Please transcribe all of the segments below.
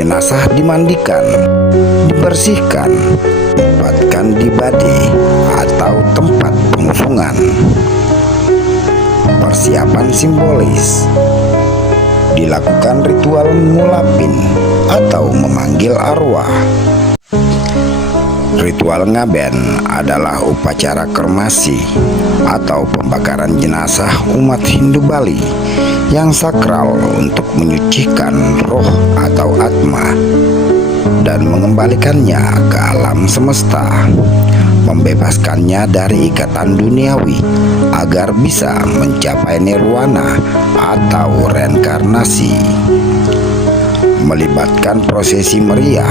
jenazah dimandikan, dibersihkan, ditempatkan di bade atau tempat pengusungan. Persiapan simbolis dilakukan ritual ngulapin atau memanggil arwah. Ritual ngaben adalah upacara kremasi atau pembakaran jenazah umat Hindu Bali yang sakral untuk menyucikan roh atau atma dan mengembalikannya ke alam semesta, membebaskannya dari ikatan duniawi agar bisa mencapai nirwana atau reinkarnasi. Melibatkan prosesi meriah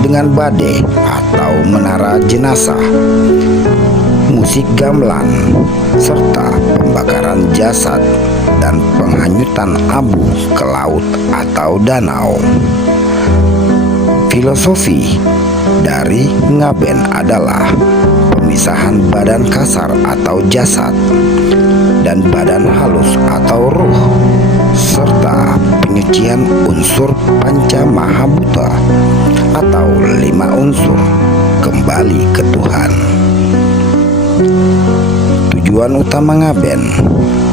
dengan bade atau menara jenazah, musik gamelan, serta pembakaran jasad dan penghanyutan abu ke laut atau danau. Filosofi dari ngaben adalah pemisahan badan kasar atau jasad dan badan halus atau ruh, serta penyucian unsur panca mahabhuta atau 5 unsur kembali ke Tuhan. Tujuan utama ngaben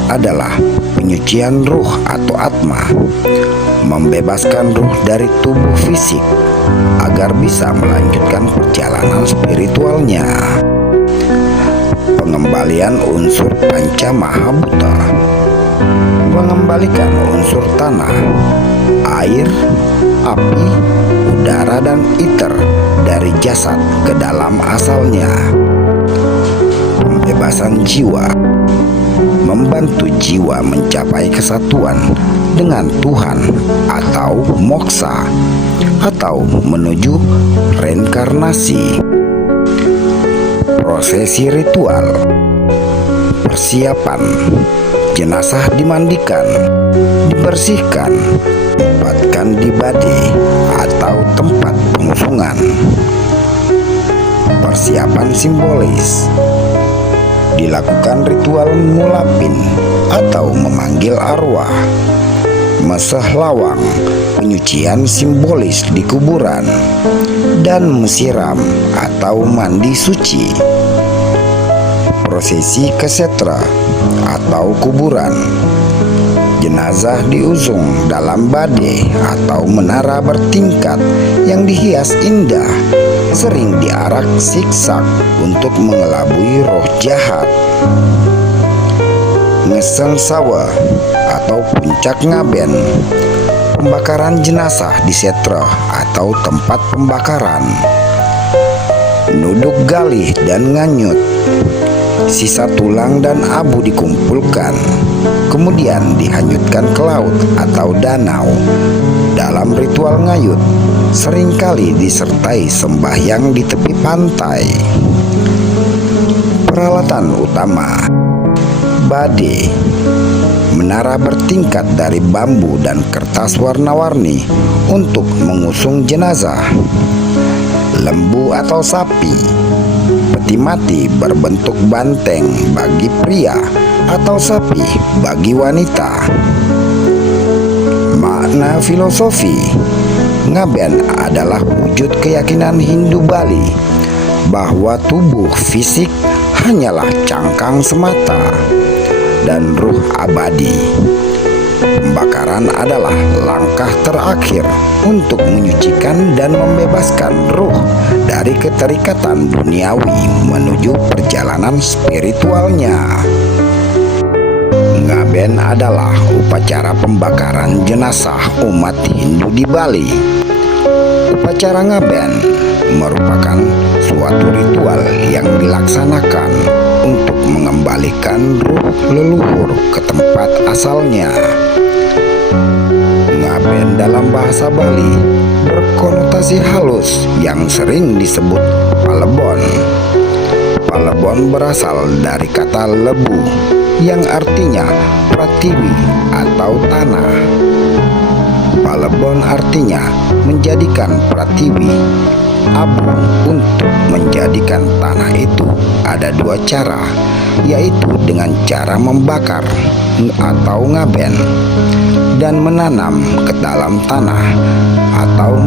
adalah penyucian ruh atau atma, membebaskan ruh dari tubuh fisik agar bisa melanjutkan perjalanan spiritualnya. Pengembalian unsur panca mahabhuta mengembalikan unsur tanah, air, api, udara, dan iter dari jasad ke dalam asalnya. Pembebasan jiwa membantu jiwa mencapai kesatuan dengan Tuhan atau moksa atau menuju reinkarnasi. Prosesi ritual persiapan jenazah dimandikan, dibersihkan, ditempatkan di bade atau tempat pengusungan. Persiapan simbolis dilakukan ritual ngulapin atau memanggil arwah. Meseh lawang, penyucian simbolis di kuburan, dan mesiram atau mandi suci. Prosesi kesetra atau kuburan, jenazah diusung dalam bade atau menara bertingkat yang dihias indah, sering diarak siksak untuk mengelabui roh jahat. Ngeseng sawa atau puncak ngaben, pembakaran jenazah di setra atau tempat pembakaran. Nuduk galih dan nganyut, sisa tulang dan abu dikumpulkan, kemudian dihanyutkan ke laut atau danau. Dalam ritual ngayut, seringkali disertai sembahyang di tepi pantai. Peralatan utama: bade, menara bertingkat dari bambu dan kertas warna-warni untuk mengusung jenazah. Lembu atau sapi, peti mati berbentuk banteng bagi pria atau sapi bagi wanita. Makna filosofi ngaben adalah wujud keyakinan Hindu Bali bahwa tubuh fisik hanyalah cangkang semata dan ruh abadi. Pembakaran adalah langkah terakhir untuk menyucikan dan membebaskan ruh dari keterikatan duniawi menuju perjalanan spiritualnya. Ngaben adalah upacara pembakaran jenazah umat Hindu di Bali. Upacara ngaben merupakan suatu ritual yang dilaksanakan untuk mengembalikan ruh leluhur ke tempat asalnya. Ngaben dalam bahasa Bali berkonotasi halus yang sering disebut palebon. Palebon berasal dari kata lebu yang artinya pratiwi atau tanah. Palebon artinya menjadikan pratiwi, abu. Untuk menjadikan tanah itu ada 2 cara, yaitu dengan cara membakar atau ngaben dan menanam ke dalam tanah atau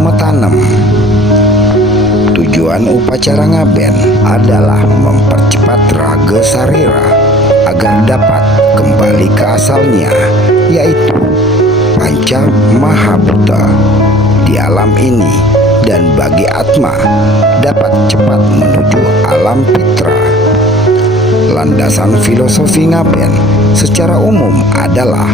Tujuan upacara ngaben adalah mempercepat raga sarira agar dapat kembali ke asalnya, yaitu Panca Mahabhuta di alam ini, dan bagi Atma dapat cepat menuju alam Pitra. Landasan filosofi ngaben secara umum adalah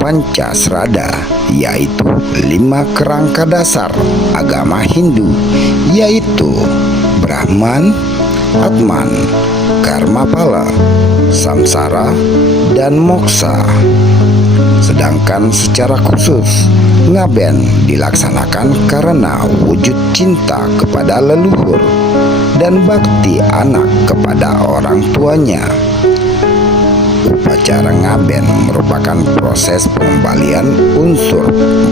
Pancasrada, yaitu 5 kerangka dasar agama Hindu, yaitu Brahman, Atman, Karmapala, Samsara, dan Moksa. Sedangkan secara khusus, ngaben dilaksanakan karena wujud cinta kepada leluhur dan bakti anak kepada orang tuanya. Upacara ngaben merupakan proses pengembalian unsur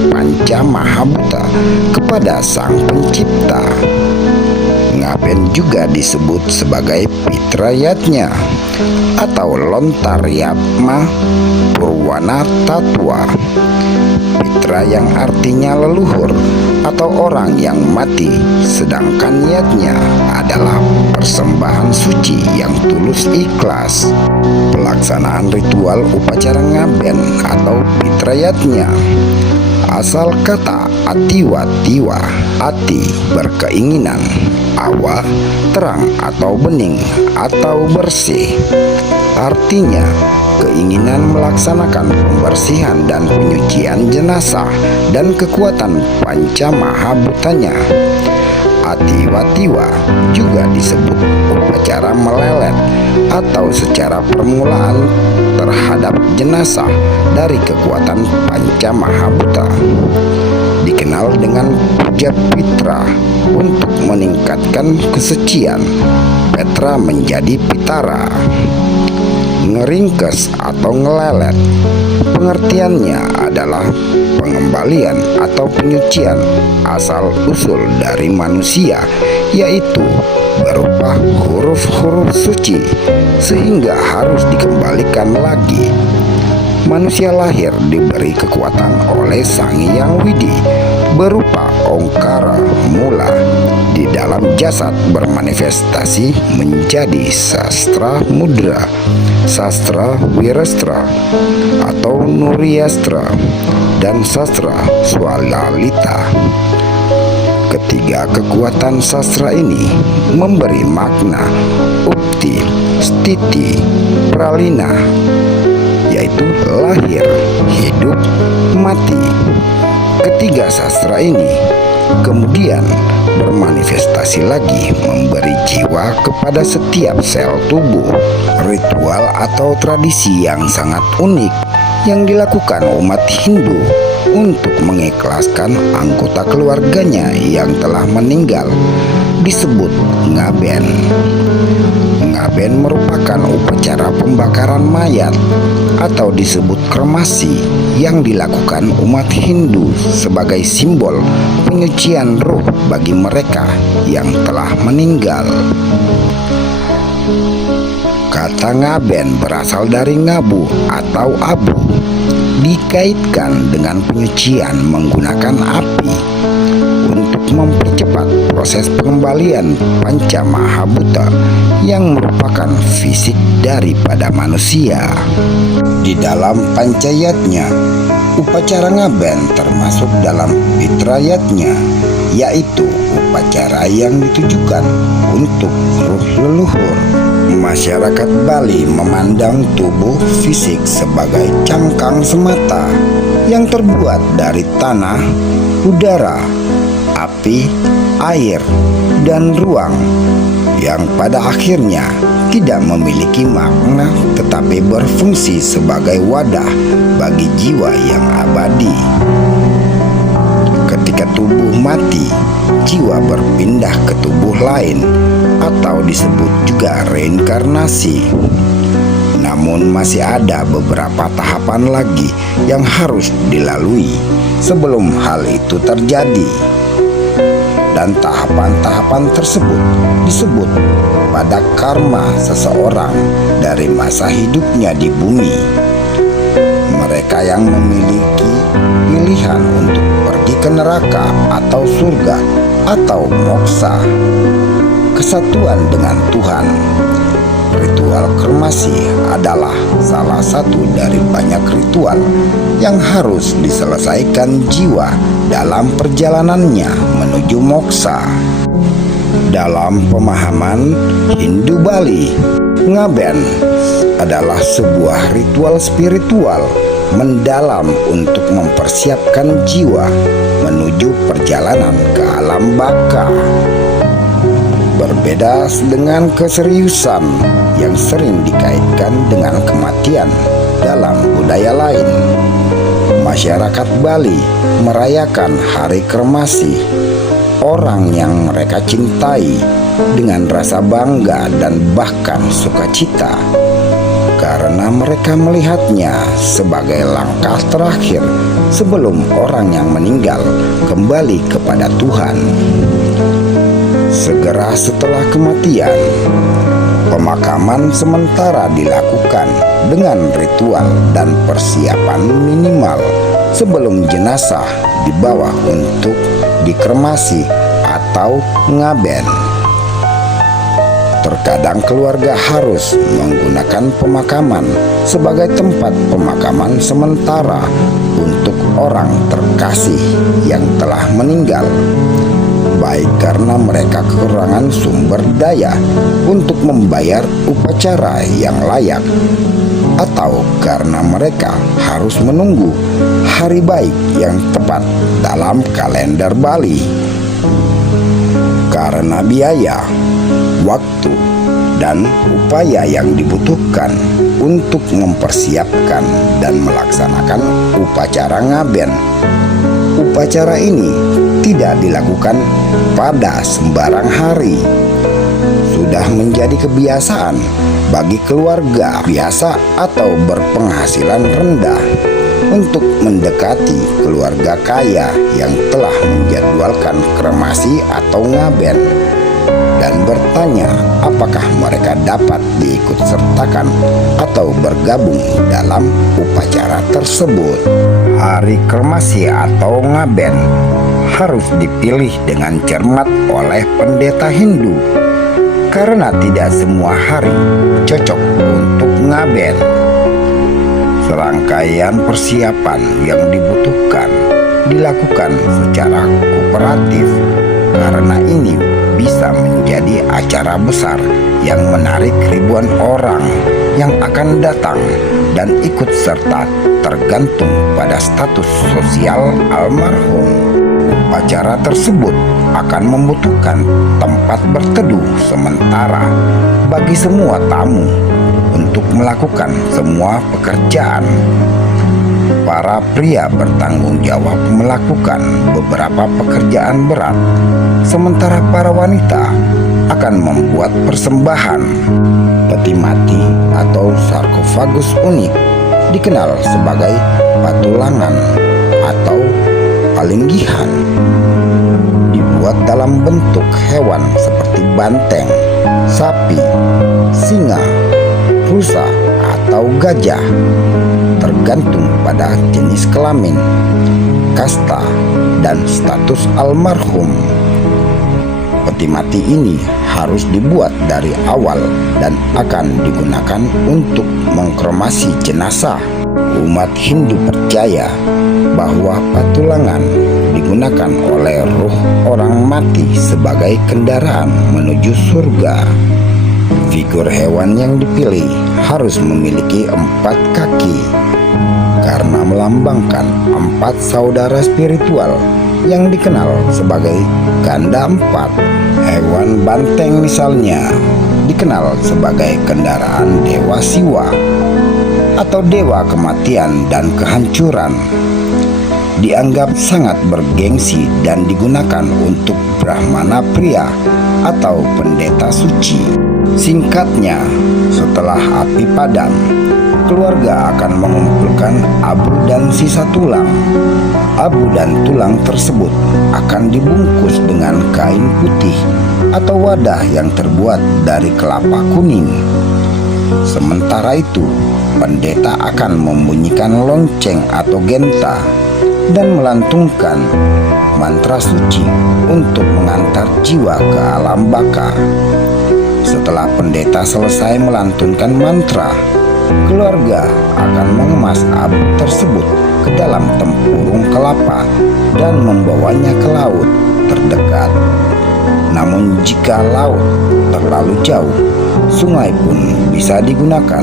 Panca Mahabhuta kepada Sang Pencipta. Ngaben juga disebut sebagai Pitrayatnya atau Lontaryatma Purwana Tatwa. Pitra yang artinya leluhur atau orang yang mati, sedangkan yatnya adalah persembahan suci yang tulus ikhlas. Pelaksanaan ritual upacara ngaben atau Pitrayatnya asal kata atiwa-tiwa, ati berkeinginan, awa terang atau bening atau bersih. Artinya keinginan melaksanakan pembersihan dan penyucian jenazah dan kekuatan Panca Mahabhutanya. Atiwa-tiwa juga disebut upacara melelet atau secara permulaan terhadap jenazah dari kekuatan Panca Mahabhuta. Dikenal dengan puja Pitra untuk meningkatkan kesucian. Petra menjadi Pitara. Ngeringkes atau ngelelet, pengertiannya adalah pengembalian atau penyucian asal usul dari manusia, yaitu berupa huruf-huruf suci sehingga harus dikembalikan lagi. Manusia lahir diberi kekuatan oleh Sang Hyang Widi berupa ongkara mula di dalam jasad, bermanifestasi menjadi sastra mudra, sastra wirastra atau nuryastra, dan sastra swalalita. Ketiga kekuatan sastra ini memberi makna ukti, stiti, pralina, yaitu lahir, hidup, mati. Ketiga sastra ini kemudian bermanifestasi lagi memberi jiwa kepada setiap sel tubuh. Ritual atau tradisi yang sangat unik yang dilakukan umat Hindu untuk mengikhlaskan anggota keluarganya yang telah meninggal disebut ngaben. Ngaben merupakan upacara pembakaran mayat atau disebut kremasi yang dilakukan umat Hindu sebagai simbol penyucian ruh bagi mereka yang telah meninggal. Kata ngaben berasal dari ngabu atau abu, dikaitkan dengan penyucian menggunakan api untuk mempercepat proses pengembalian Panca Mahabhuta yang merupakan fisik daripada manusia. Di dalam Pancayatnya, upacara ngaben termasuk dalam Pitrayatnya, yaitu upacara yang ditujukan untuk ruh leluhur. Masyarakat Bali memandang tubuh fisik sebagai cangkang semata yang terbuat dari tanah, udara, api, air, dan ruang, yang pada akhirnya tidak memiliki makna tetapi berfungsi sebagai wadah bagi jiwa yang abadi. Ketika tubuh mati, jiwa berpindah ke tubuh lain atau disebut juga reinkarnasi. Namun masih ada beberapa tahapan lagi yang harus dilalui sebelum hal itu terjadi. Dan tahapan-tahapan tersebut disebut pada karma seseorang dari masa hidupnya di bumi. Mereka yang memiliki pilihan untuk pergi ke neraka atau surga atau moksa, kesatuan dengan Tuhan. Ritual kremasi adalah salah satu dari banyak ritual yang harus diselesaikan jiwa dalam perjalanannya menuju moksa. Dalam pemahaman Hindu Bali, ngaben adalah sebuah ritual spiritual mendalam untuk mempersiapkan jiwa menuju perjalanan ke alam baka. Berbeda dengan keseriusan yang sering dikaitkan dengan kematian dalam budaya lain, masyarakat Bali merayakan hari kremasi orang yang mereka cintai dengan rasa bangga dan bahkan sukacita, karena mereka melihatnya sebagai langkah terakhir sebelum orang yang meninggal kembali kepada Tuhan. Segera setelah kematian, pemakaman sementara dilakukan dengan ritual dan persiapan minimal sebelum jenazah dibawa untuk dikremasi atau ngaben. Terkadang keluarga harus menggunakan pemakaman sebagai tempat pemakaman sementara untuk orang terkasih yang telah meninggal, baik karena mereka kekurangan sumber daya untuk membayar upacara yang layak, atau karena mereka harus menunggu hari baik yang tepat dalam kalender Bali. Karena biaya, waktu, dan upaya yang dibutuhkan untuk mempersiapkan dan melaksanakan upacara ngaben, upacara ini tidak dilakukan pada sembarang hari. Sudah menjadi kebiasaan bagi keluarga biasa atau berpenghasilan rendah untuk mendekati keluarga kaya yang telah menjadwalkan kremasi atau ngaben dan bertanya apakah mereka dapat diikut sertakan atau bergabung dalam upacara tersebut. Hari kremasi atau ngaben harus dipilih dengan cermat oleh pendeta Hindu, karena tidak semua hari cocok untuk ngaben. Serangkaian persiapan yang dibutuhkan dilakukan secara kooperatif, karena ini bisa menjadi acara besar yang menarik ribuan orang yang akan datang dan ikut serta, tergantung pada status sosial almarhum. Upacara tersebut akan membutuhkan tempat berteduh sementara bagi semua tamu untuk melakukan semua pekerjaan. Para pria bertanggung jawab melakukan beberapa pekerjaan berat, sementara para wanita akan membuat persembahan. Peti mati atau sarkofagus unik dikenal sebagai patulangan atau palinggihan, dibuat dalam bentuk hewan seperti banteng, sapi, singa, rusa, atau gajah, tergantung pada jenis kelamin, kasta, dan status almarhum. Peti mati ini harus dibuat dari awal dan akan digunakan untuk mengkremasi jenazah. Umat Hindu percaya bahwa patulangan digunakan oleh ruh orang mati sebagai kendaraan menuju surga. Figur hewan yang dipilih harus memiliki 4 kaki, karena melambangkan 4 saudara spiritual yang dikenal sebagai ganda 4. Hewan banteng misalnya dikenal sebagai kendaraan dewa Siwa atau dewa kematian dan kehancuran. Dianggap sangat bergengsi dan digunakan untuk brahmana pria atau pendeta suci. Singkatnya, setelah api padam, keluarga akan mengumpulkan abu dan sisa tulang. Abu dan tulang tersebut akan dibungkus dengan kain putih atau wadah yang terbuat dari kelapa kuning. Sementara itu, pendeta akan membunyikan lonceng atau genta dan melantunkan mantra suci untuk mengantar jiwa ke alam baka. Setelah pendeta selesai melantunkan mantra, keluarga akan mengemas abu tersebut ke dalam tempurung kelapa dan membawanya ke laut terdekat. Namun jika laut terlalu jauh, sungai pun bisa digunakan.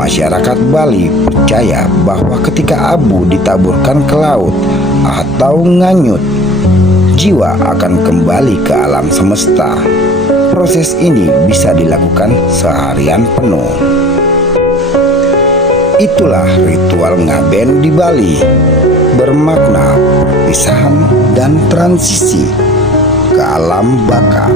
Masyarakat Bali percaya bahwa ketika abu ditaburkan ke laut atau nganyut, jiwa akan kembali ke alam semesta. Proses ini bisa dilakukan seharian penuh. Itulah ritual ngaben di Bali, bermakna perpisahan dan transisi ke alam baka.